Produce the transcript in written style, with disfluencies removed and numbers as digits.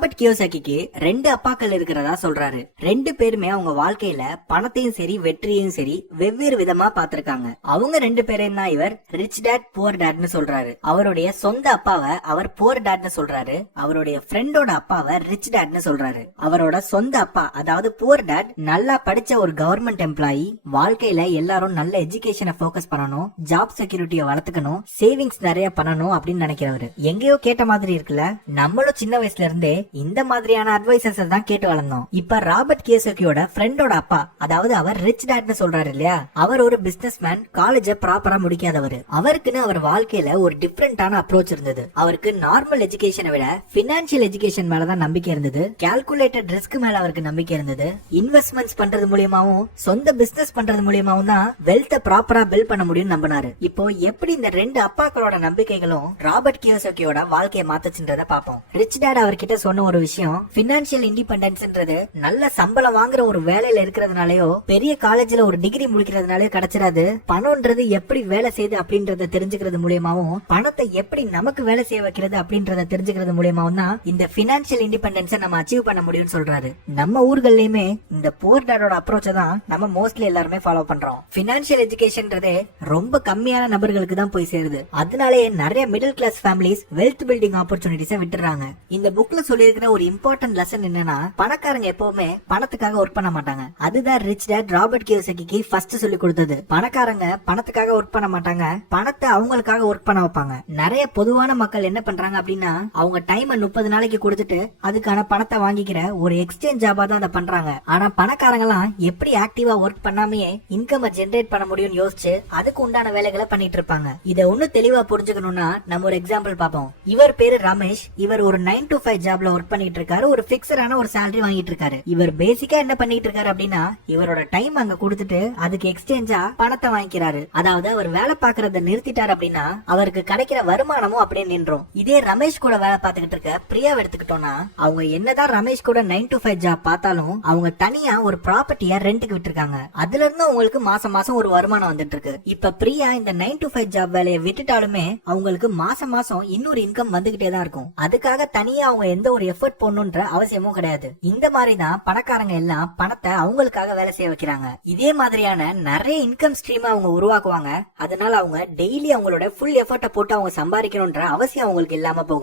Robert கியோசாகிக்கு ரெண்டு அப்பாக்கள் இருக்கிறதா சொல்றாரு. ரெண்டு பேருமே அவங்க வாழ்க்கையில பணத்தையும் சரி வெற்றியையும் சரி வெவ்வேறு விதமா பாத்திருக்காங்க. அவங்க ரெண்டு பேரையும் தான் இவர் ரிச் டேட் புவர் டேட்னு சொல்றாரு. அவருடைய சொந்த அப்பாவை அவர் புவர் டேட்னு சொல்றாரு. அவருடைய ஃப்ரெண்டோட அப்பாவை ரிச் டேட்னு சொல்றாரு. அவரோட சொந்த அப்பா அதாவது புவர் டேட் நல்லா படிச்ச ஒரு கவர்மெண்ட் எம்ப்ளாயி. வாழ்க்கையில எல்லாரும் நல்ல எஜுகேஷனை போக்கஸ் பண்ணணும், ஜாப் செக்யூரிட்டியை வளர்த்துக்கணும், சேவிங்ஸ் நிறைய பண்ணணும் அப்படின்னு நினைக்கிறவரு. எங்கேயோ கேட்ட மாதிரி இருக்குல்ல. நம்மளும் சின்ன வயசுல இருந்தே இந்த மாதிரியான அட்வைசஸ் தான் கேட்டு வளர்ந்தோம். இப்ப ராபர்ட் கியோசாகியோட ஃப்ரெண்டோட அப்பா அதாவது அவர் ரிச் டேட்னு சொல்றாரு இல்லையா, அவர் ஒரு பிசினஸ் மேன், காலேஜ ப்ராப்பரா முடிக்காதவர். அவருக்குன்னு அவர் வாழ்க்கையில ஒரு டிஃபரெண்டான அப்ரோச் இருந்தது. அவருக்கு நார்மல் எஜுகேஷனை விட பினான்சியல் எஜுகேஷன் மேலதான் நம்பிக்கை இருந்தது. கால்குலேட்டட் ரிஸ்க் மேல அவருக்கு நம்பிக்கை இருந்தது. இன்வெஸ்ட்மெண்ட்ஸ் பண்றது மூலியமாவும் சொந்த பிசினஸ் பண்றது மூலியமாவும் தான் வெல்த் ப்ராப்பரா பில்ட் பண்ண முடியும்னு நம்பினாரு. இப்போ எப்படி இந்த ரெண்டு அப்பாக்களோட நம்பிக்கைகளும் ராபர்ட் கியோசாகியோட வாழ்க்கையை மாத்துச்சுன்றத பாப்போம். ரிச் டேட் அவர்கிட்ட சொன்ன ஒரு விஷயம், பினான்சியல் இண்டிபெண்டன்ஸ்ன்றது நல்ல சம்பளம் வாங்குற ஒரு வேலையில இருக்கிறதுனாலயோ பெரிய காலேஜ்ல ஒரு டிகிரி முடிக்கிறதுனாலயோ கிடைச்சிடாது. பணம்ன்றது எப்படி வேலை செய்யுது அப்படின்றத தெரிஞ்சுக்கிறது மூலியமாவும், பணத்தை எப்படி நமக்கு வேலை செய்ய வைக்கிறது அப்படின்றத தெரிஞ்சுக்கிறது மூலியமாவும் தான் இந்த பினான்சியல் இண்டிபெண்டன்ஸை நம்ம அச்சீவ் பண்ண முடியும்னு சொல்றாரு. நம்ம ஊர்கள்லயுமே இந்த புவர் டேடோட அப்ரோச்சை தான் நம்ம மோஸ்ட்லி எல்லாருமே ஃபாலோ பண்றோம். பினான்சியல் எஜுகேஷன்ன்றதே ரொம்ப கம்மியான நபர்களுக்கு தான் போய் சேருது. அதனாலே நிறைய middle class families wealth building ஆப்பர்ச்சுனிட்டிஸை விட்டுறாங்க. இந்த புக்ல சொல்லியிருக்கிற ஒரு இம்பார்ட்டன்ட் லெசன் என்னன்னா, பணக்காரங்க எப்பவுமே பணத்துக்காக ஒர்க் பண்ண மாட்டாங்க. அதுதான் ரிச் டேட் ராபர்ட் கியோசாகிக்கு ஃபர்ஸ்ட் சொல்லி கொடுத்தது. பணக்காரங்க பணத்துக்காக ஒர்க் பண்ண மாட்டாங்க, பணத்தை அவங்களுக்காக ஒர்க் பண்ண வைப்பாங்க. நிறைய பொதுவான மக்கள் என்ன பண்றாங்க அப்படின்னா, அவங்க டைம் 30 நாளைக்கு கொடுத்துட்டு அதுக்கான பணத்தை வாங்கிக்கிற ஒரு எக்ஸ்சேஞ்ச் ஜாபா தான் அதை பண்றாங்க. ஆனா பணக்காரங்க எல்லாம் எப்படி ஆக்டிவா ஒர்க் பண்ணாமையே இன்கம் ஜெனரேட் பண்ண முடியும்னு யோசிச்சு அதுக்கு உண்டான வேலைகளை பண்ணிட்டு இருப்பாங்க. இதை ஒன்னும் தெளிவா புரிஞ்சுக்கணும்னா நம்ம ஒரு எக்ஸாம்பிள் பார்ப்போம். இவர் பேரு ரமேஷ். இவர் ஒரு 9 to 5 ஜாப்ல ஒர்க் பண்ணிட்டு இருக்காரு. ஒரு பிக்ஸடான ஒரு salary வாங்கிட்டு இருக்காரு. இவர் பேசிக்கா என்ன பண்ணிட்டு இருக்காரு அப்படின்னா, இவரோட டைம் அங்க கொடுத்துட்டு அதுக்கு எக்ஸ்சேஞ்சா பணத்தை வாங்கிக்கிறாரு. அதாவது அவர் வேலை பாக்குறத நிறுத்திட்டாரு அப்படின்னா அவருக்கு கிடைக்கிற வருமானமும் அப்படியே நின்றோம். இதே ரமேஷ் கூட வேலை பார்த்துக்கிட்டு இருக்க பிரியா எடுத்துக்கிட்டோம்னா, அவங்க என்னதான் ரமேஷ் கூட 9 to 5 ஜாப் பார்த்தாலும் அவங்க தனியா ஒரு ப்ராப்பர்ட்டிய ரெண்டுக்கு விட்டுருக்காங்க. அதுல இருந்து அவங்களுக்கு மாசம் மாசம் ஒரு வருமானம் வந்துட்டு இருக்கு. இப்ப பிரியா இந்த 9 to 5 ஜாப் வேலையை விட்டுட்டாலுமே அவங்களுக்கு மாசம் மாசம் இன்னொரு இன்கம் வந்துகிட்டே தான் இருக்கும். அதுக்காக தனியா அவங்க எந்த ஒரு எஃபர்ட் போடணும்ன்ற அவசியமும் கிடையாது. இந்த மாதிரி தான் பணக்காரங்க எல்லாம் பணத்தை அவங்களுக்காக வேலை செய்ய வைக்கிறாங்க. இதே மாதிரியான நிறைய இன்கம் ஸ்ட்ரீம் அவங்க உருவாக்குவாங்க. அதனால அவங்க டெய்லி அவங்களோட ஃபுல் எஃபர்ட்டை போட்டு அவங்க சம்பாதிக்கணும்ன்ற அவசியம் அவங்களுக்கு இல்லாம போகும்.